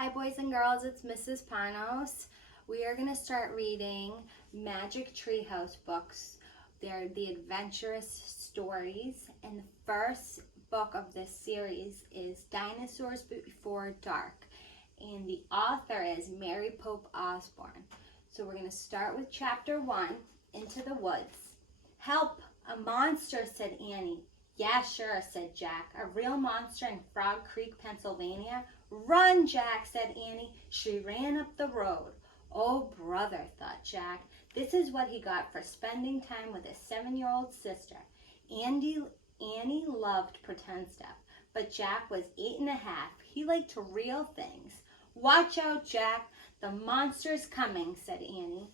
Hi boys and girls, it's Mrs. Panos. We are going to start reading Magic Treehouse books. They're the adventurous stories, and the first book of this series is Dinosaurs Before Dark, and the author is Mary Pope Osborne. So we're going to start with chapter 1, Into the Woods. Help, a monster, said Annie. Yeah, sure, said Jack. A real monster in Frog Creek, Pennsylvania? Run, Jack, said Annie. She ran up the road. Oh, brother, thought Jack. This is what he got for spending time with his 7-year-old sister. Annie loved pretend stuff, but Jack was 8 and a half. He liked real things. Watch out, Jack. The monster's coming, said Annie.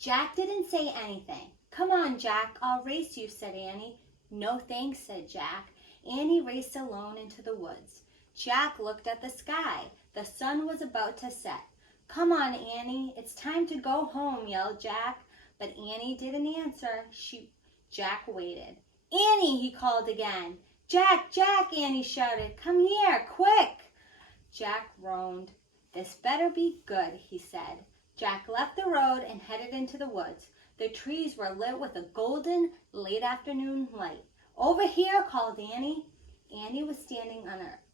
Jack didn't say anything. Come on, Jack, I'll race you, said Annie. No thanks, said Jack. Annie raced alone into the woods. Jack looked at the sky. The sun was about to set. Come on, Annie, it's time to go home, yelled Jack. But Annie didn't answer. Jack waited. Annie, he called again. Jack, Jack, Annie shouted. Come here, quick. Jack groaned. This better be good, he said. Jack left the road and headed into the woods. The trees were lit with a golden late afternoon light. Over here, called Annie. Annie was standing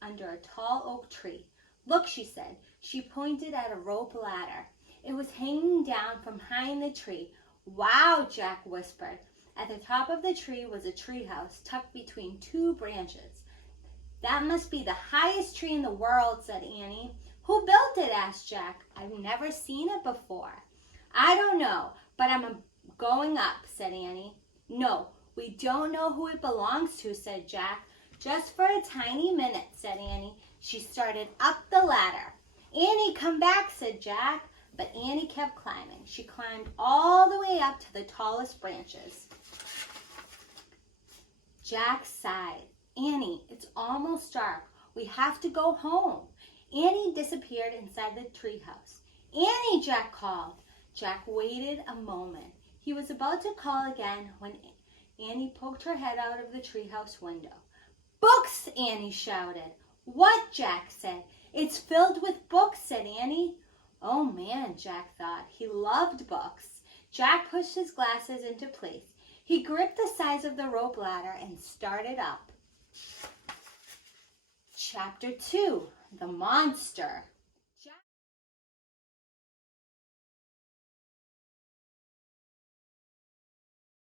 under a tall oak tree. Look, she said. She pointed at a rope ladder. It was hanging down from behind the tree. Wow, Jack whispered. At the top of the tree was a treehouse tucked between 2 branches. That must be the highest tree in the world, said Annie. Who built it? Asked Jack. I've never seen it before. I don't know, but I'm going up, said Annie. No, we don't know who it belongs to, said Jack. Just for a tiny minute, said Annie. She started up the ladder. Annie, come back, said Jack. But Annie kept climbing. She climbed all the way up to the tallest branches. Jack sighed. Annie, it's almost dark. We have to go home. Annie disappeared inside the treehouse. Annie, Jack called. Jack waited a moment. He was about to call again when Annie poked her head out of the treehouse window. Books, Annie shouted. What? Jack said. It's filled with books, said Annie. Oh man, Jack thought. He loved books. Jack pushed his glasses into place. He gripped the sides of the rope ladder and started up. Chapter 2, The Monster.